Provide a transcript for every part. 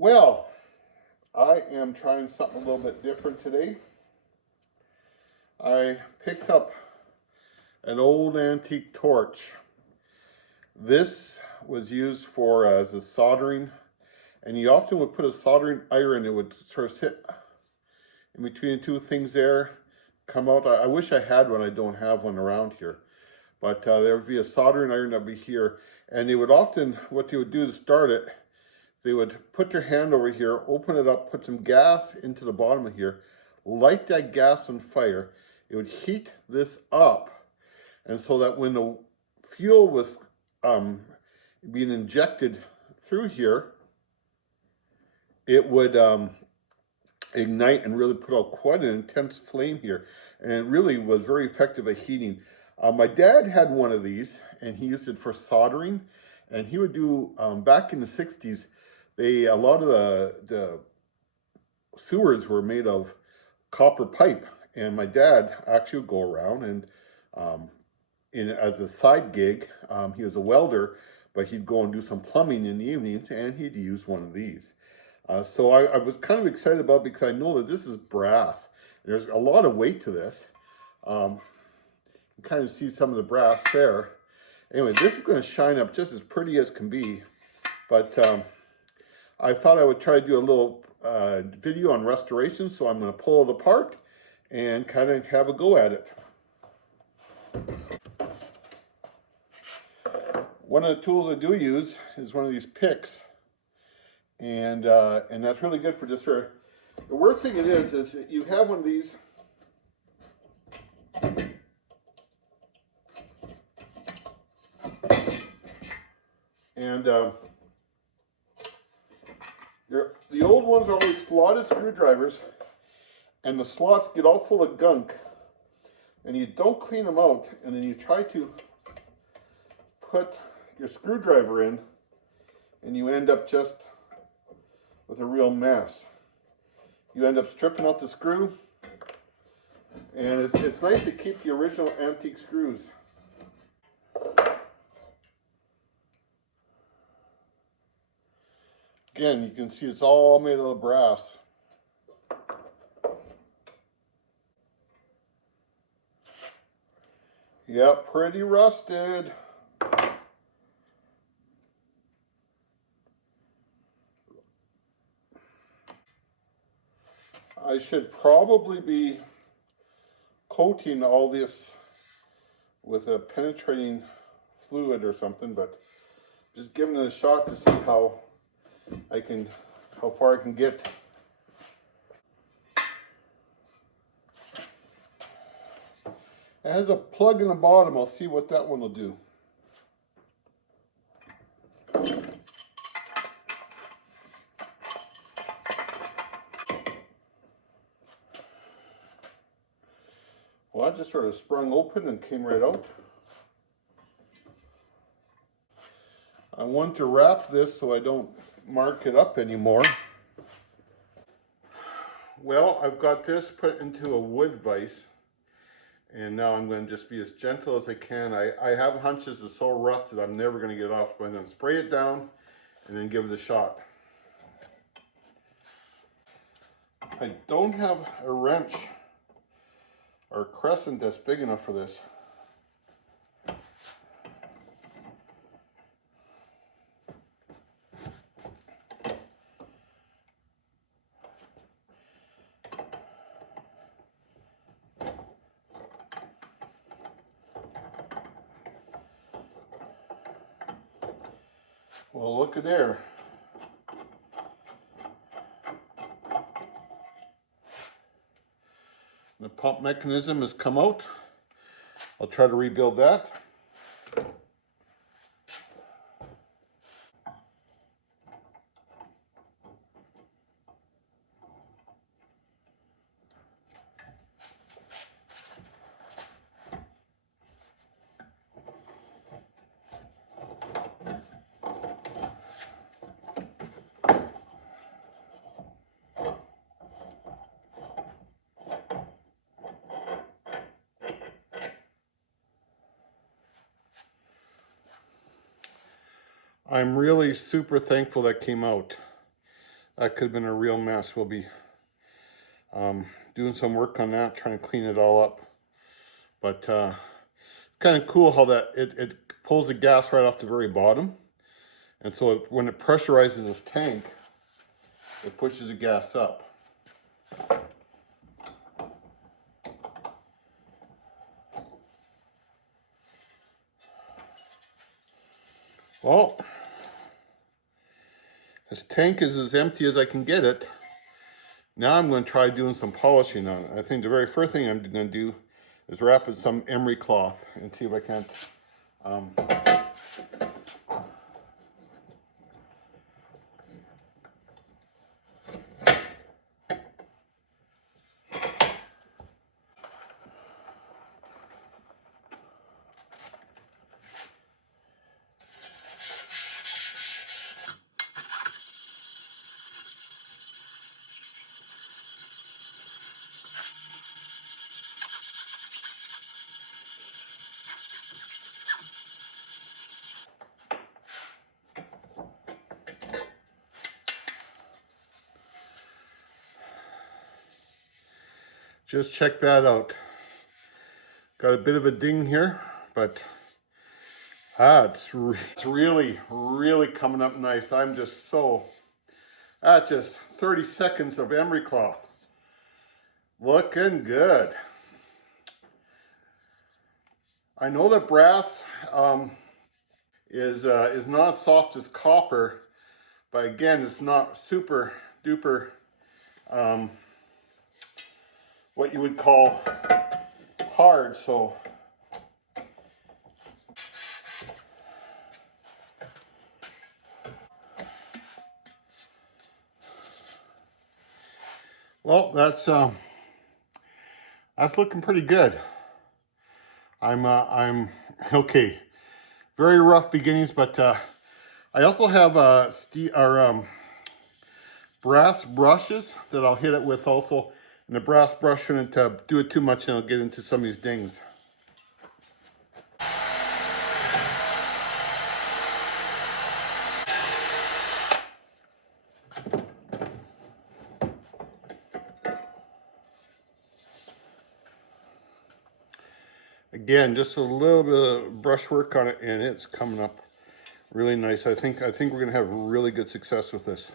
Well, I am trying something a little bit different today. I picked up an old antique torch. This was used for as a soldering, and you often would put a soldering iron. It would sort of sit in between the two things there, come out. I wish I had one. I don't have one around here. But there would be a soldering iron that would be here, and they would often, what they would do to start it, they would put their hand over here, open it up, put some gas into the bottom of here, light that gas on fire. It would heat this up, and so that when the fuel was being injected through here, it would ignite and really put out quite an intense flame here, and it really was very effective at heating. My dad had one of these, and he used it for soldering, and he would do, back in the 60s, a lot of the sewers were made of copper pipe, and my dad actually would go around and as a side gig, he was a welder, but he'd go and do some plumbing in the evenings, and he'd use one of these. So I was kind of excited about it because I know that this is brass. There's a lot of weight to this. You can kind of see some of the brass there. Anyway, this is going to shine up just as pretty as can be, but I thought I would try to do a little video on restoration, so I'm going to pull it apart and kind of have a go at it. One of the tools I do use is one of these picks, and that's really good for just sort of, the worst thing it is you have one of these, and the old ones are always slotted screwdrivers, and the slots get all full of gunk, and you don't clean them out, and then you try to put your screwdriver in, and you end up just with a real mess. You end up stripping out the screw, and it's nice to keep the original antique screws. Again, you can see it's all made out of brass. Yep, pretty rusted. I should probably be coating all this with a penetrating fluid or something, but just giving it a shot to see how far I can get. It has a plug in the bottom. I'll see what that one will do. Well, that just sort of sprung open and came right out. I want to wrap this so I don't mark it up anymore. Well, I've got this put into a wood vise, and now I'm going to just be as gentle as I can. I have hunches it's so rough that I'm never going to get off, but I'm going to spray it down and then give it a shot. I don't have a wrench or a crescent that's big enough for this. Well, look at there. The pump mechanism has come out. I'll try to rebuild that. I'm really super thankful that came out. That could have been a real mess. We'll be doing some work on that, trying to clean it all up. But kind of cool how that it pulls the gas right off the very bottom. And so when it pressurizes this tank, it pushes the gas up. Well, this tank is as empty as I can get it. Now I'm going to try doing some polishing on it. I think the very first thing I'm going to do is wrap it in some emery cloth and see if I can't just check that out. Got a bit of a ding here, but it's really coming up nice. I'm just so, that's just 30 seconds of emery cloth. Looking good. I know that brass is not as soft as copper, but again, it's not super duper what you would call hard, so well, that's looking pretty good. I'm okay. Very rough beginnings, but I also have brass brushes that I'll hit it with also. And the brass brush shouldn't do it too much, and I'll get into some of these dings. Again, just a little bit of brushwork on it, and it's coming up really nice. I think we're gonna have really good success with this.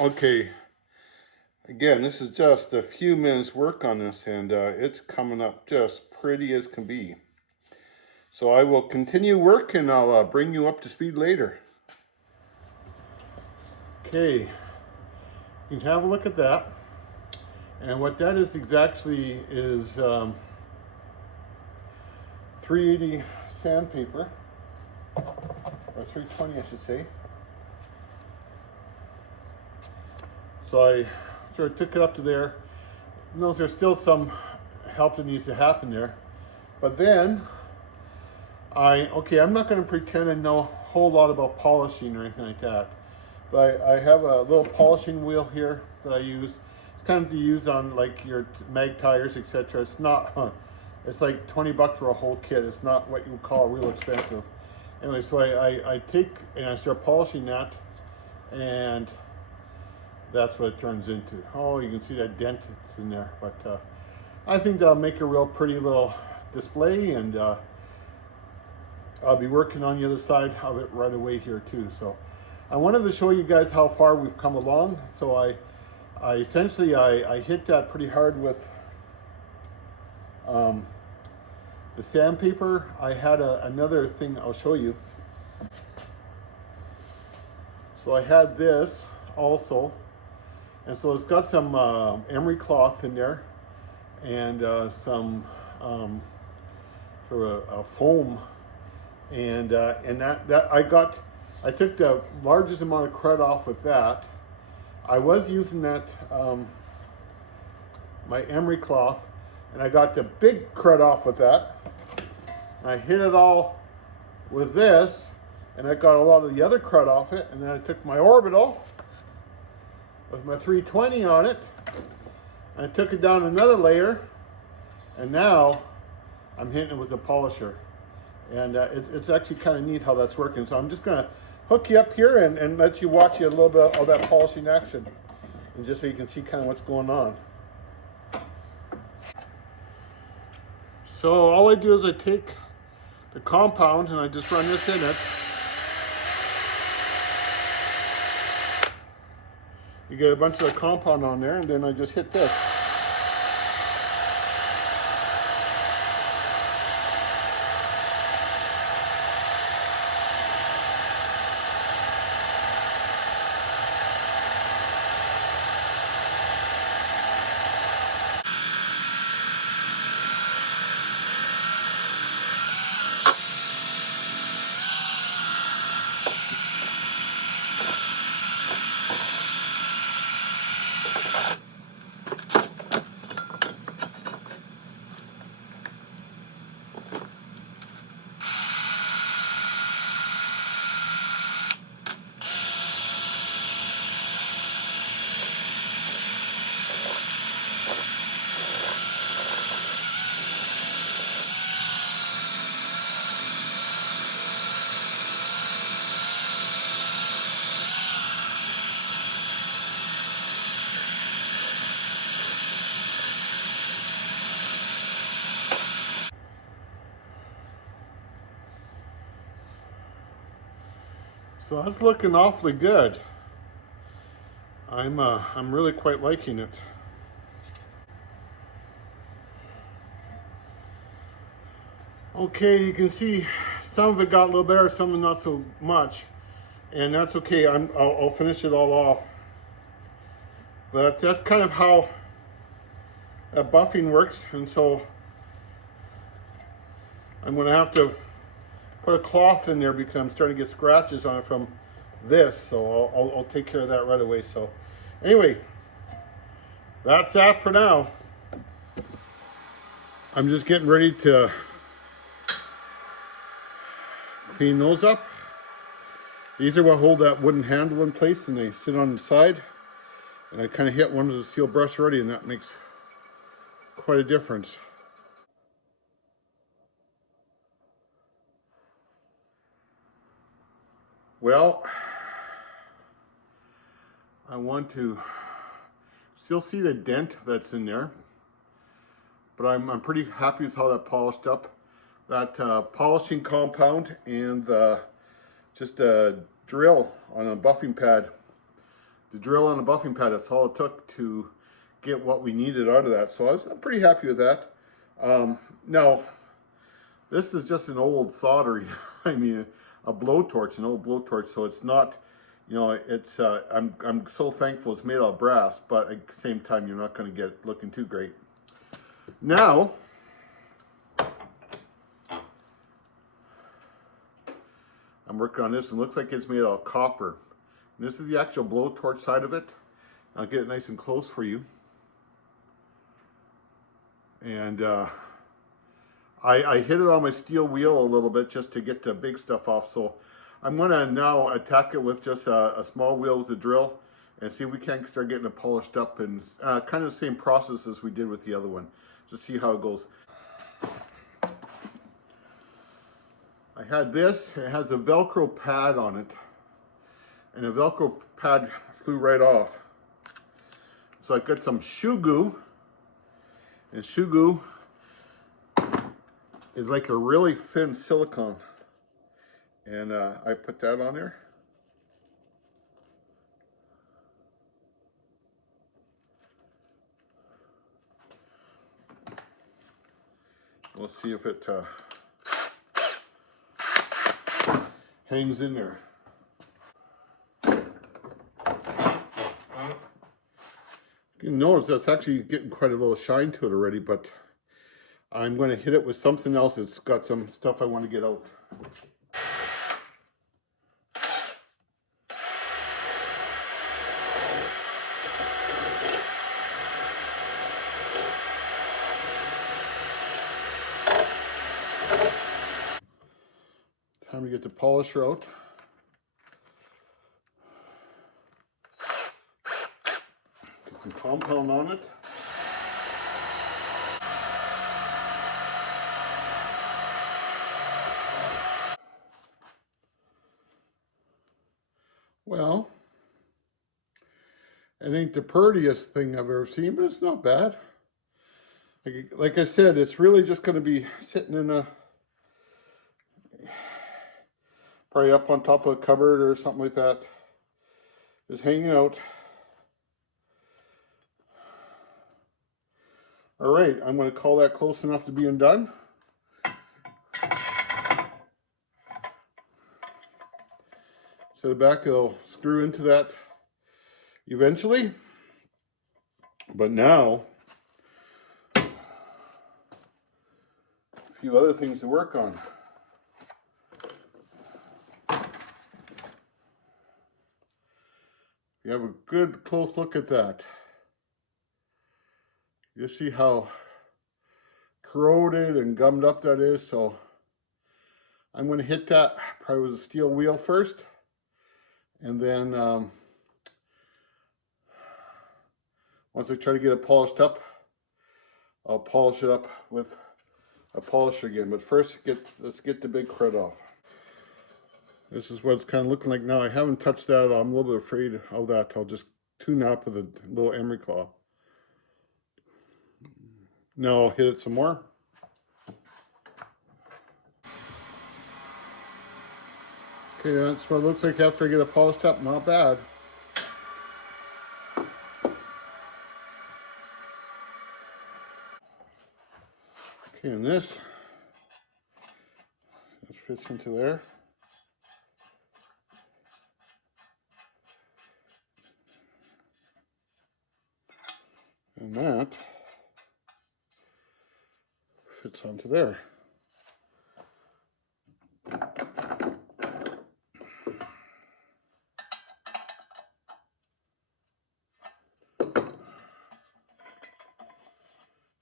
Okay, again, this is just a few minutes work on this, and it's coming up just pretty as can be. So I will continue work, and I'll bring you up to speed later. Okay, you can have a look at that. And what that is exactly is 380 sandpaper, or 320 I should say. So I sort of took it up to there. Notice there's still some help that needs to happen there. But then, I'm not going to pretend I know a whole lot about polishing or anything like that. But I have a little polishing wheel here that I use. It's kind of to use on like your mag tires, etc. It's not, it's like 20 bucks for a whole kit. It's not what you would call real expensive. Anyway, so I take and I start polishing that, and that's what it turns into. Oh, you can see that dent that's in there. But I think that'll make a real pretty little display, and I'll be working on the other side of it right away here too. So I wanted to show you guys how far we've come along. So I essentially hit that pretty hard with the sandpaper. I had another thing I'll show you. So I had this also. And so it's got some emery cloth in there, and some sort of a foam, and that I took the largest amount of crud off with that. I was using that my emery cloth, and I got the big crud off with that. I hit it all with this, and I got a lot of the other crud off it, and then I took my orbital with my 320 on it, I took it down another layer, and now I'm hitting it with a polisher. And it's actually kind of neat how that's working. So I'm just gonna hook you up here and let you watch a little bit of that polishing action. And just so you can see kind of what's going on. So all I do is I take the compound and I just run this in it. You get a bunch of the compound on there, and then I just hit this. So that's looking awfully good. I'm really quite liking it. Okay, you can see some of it got a little better, some not so much, and that's okay. I'll finish it all off. But that's kind of how buffing works, and so I'm going to have to put a cloth in there because I'm starting to get scratches on it from this, so I'll take care of that right away. So anyway, that's that for now. I'm just getting ready to clean those up. These are what hold that wooden handle in place, and they sit on the side. And I kind of hit one with a steel brush already, and that makes quite a difference. Well, I want to still see the dent that's in there, but I'm pretty happy with how that polished up. That polishing compound and just a drill on a buffing pad. The drill on the buffing pad, that's all it took to get what we needed out of that. So I'm pretty happy with that. Now, this is just an old soldering, I mean, a blowtorch, an old blowtorch. So it's not, you know, it's, I'm so thankful it's made out of brass, but at the same time, you're not going to get it looking too great. Now, I'm working on this, and it looks like it's made out of copper. And this is the actual blowtorch side of it. I'll get it nice and close for you. And I hit it on my steel wheel a little bit just to get the big stuff off. So I'm gonna now attack it with just a small wheel with a drill and see if we can't start getting it polished up, and kind of the same process as we did with the other one. Just see how it goes. I had this, it has a Velcro pad on it, and the Velcro pad flew right off. So I got some shoe glue, and shoe glue is like a really thin silicone, and I put that on there. We'll see if it hangs in there. You can notice that's actually getting quite a little shine to it already, but I'm going to hit it with something else that's got some stuff I want to get out. Time to get the polisher out. Get some compound on it. It ain't the prettiest thing I've ever seen, but it's not bad. Like I said, it's really just going to be sitting in a, probably up on top of a cupboard or something like that. Just hanging out. All right, I'm going to call that close enough to being done. So the back will screw into that eventually. But now, a few other things to work on. You have a good close look at that. You see how corroded and gummed up that is. So I'm going to hit that probably with a steel wheel first. And then once I try to get it polished up, I'll polish it up with a polisher again. But first, let's get the big crud off. This is what it's kind of looking like now. I haven't touched that. I'm a little bit afraid of that. I'll just tune up with a little emery claw. Now I'll hit it some more. Okay, that's what it looks like after I get it polished up. Not bad. Okay, and this fits into there. And that fits onto there.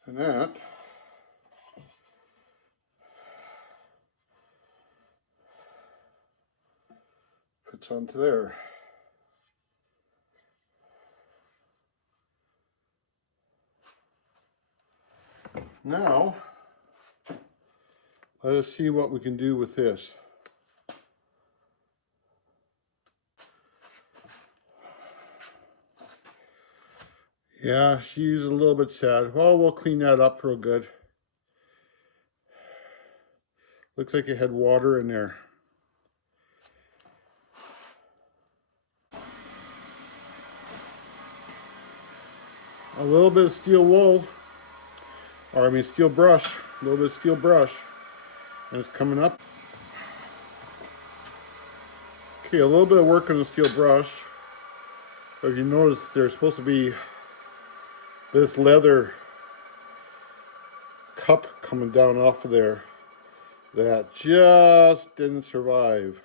And that fits onto there. Now, let us see what we can do with this. Yeah, she's a little bit sad. Well, we'll clean that up real good. Looks like it had water in there. A little bit of steel wool, or I mean steel brush, a little bit of steel brush, and it's coming up. Okay, a little bit of work on the steel brush. But if you notice, there's supposed to be this leather cup coming down off of there that just didn't survive.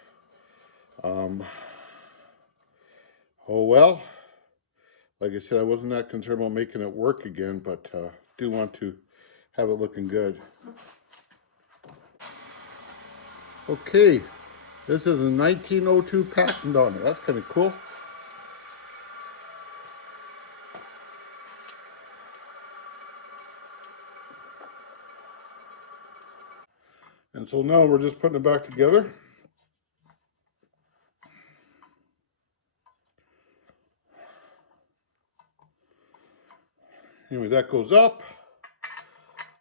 Oh well, like I said, I wasn't that concerned about making it work again, but do want to have it looking good. Okay, this is a 1902 patent on it. That's kind of cool. And so now we're just putting it back together. Anyway, that goes up.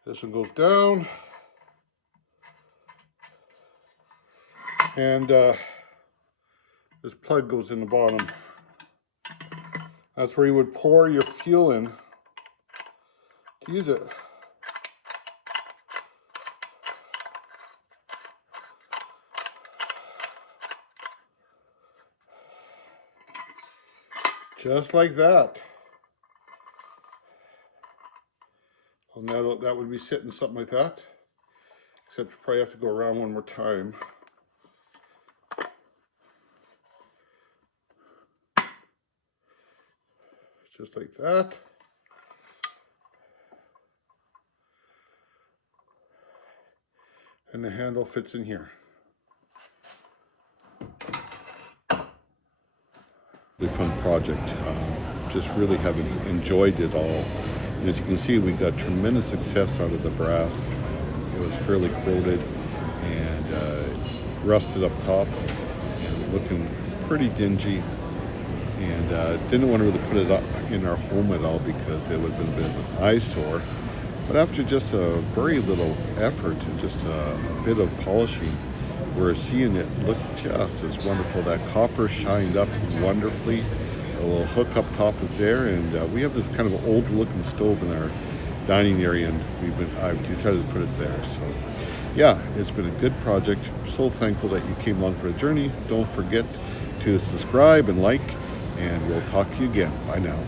This one goes down. And this plug goes in the bottom. That's where you would pour your fuel in to use it. Just like that. And that would be sitting something like that. Except you probably have to go around one more time. Just like that. And the handle fits in here. Really fun project. Just really have enjoyed it all. And as you can see, we got tremendous success out of the brass. It was fairly corroded and rusted up top and looking pretty dingy. and didn't want to really put it up in our home at all because it would have been a bit of an eyesore. But after just a very little effort and just a bit of polishing, we're seeing it look just as wonderful. That copper shined up wonderfully. A little hook up top is there, and we have this kind of old looking stove in our dining area, and I've decided to put it there. So yeah, it's been a good project. So thankful that you came along for a journey. Don't forget to subscribe and like, and we'll talk to you again. Bye now.